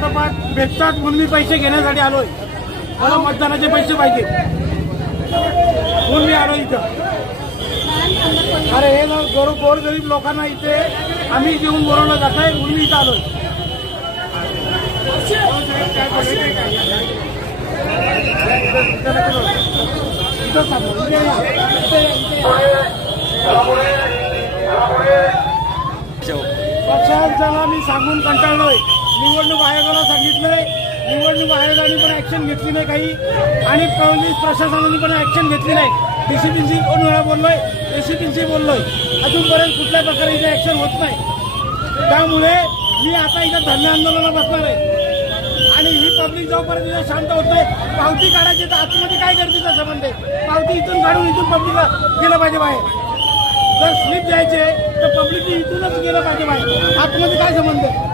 पाठोपाठ भेटतात म्हणून मी पैसे घेण्यासाठी आलोय. मला मतदानाचे पैसे पाहिजे म्हणून मी आलो इथं. अरे हे ना गोरगरीब लोकांना इथे आम्ही जेवून बोलवलं जात आहे म्हणून मी इथं आलोय. पक्षांच्याला मी सांगून कंटाळलोय. निवडणूक आयोगाला सांगितलंय, निवडणूक आयोगाने पण ऍक्शन घेतली नाही काही, आणि पोलीस प्रशासनाने पण ऍक्शन घेतली नाही. डीसीपींशी 2 वेळा बोललोय, एसीपींशी बोललोय, अजूनपर्यंत कुठल्या प्रकारे इथे ऍक्शन होत नाही. त्यामुळे मी आता इथं धरणे आंदोलनाला बसणार आहे. आणि ही पब्लिक जोपर्यंत इथे शांत होत नाही, पावती काढायची तर आतमध्ये काय गर्दीचा संबंध आहे? पावती इथून काढून इथून पब्लिकला गेलं पाहिजे बाहेर. जर स्लिप द्यायचे तर पब्लिकने इथूनच गेलं पाहिजे बाहेर, आतमध्ये काय संबंध आहे?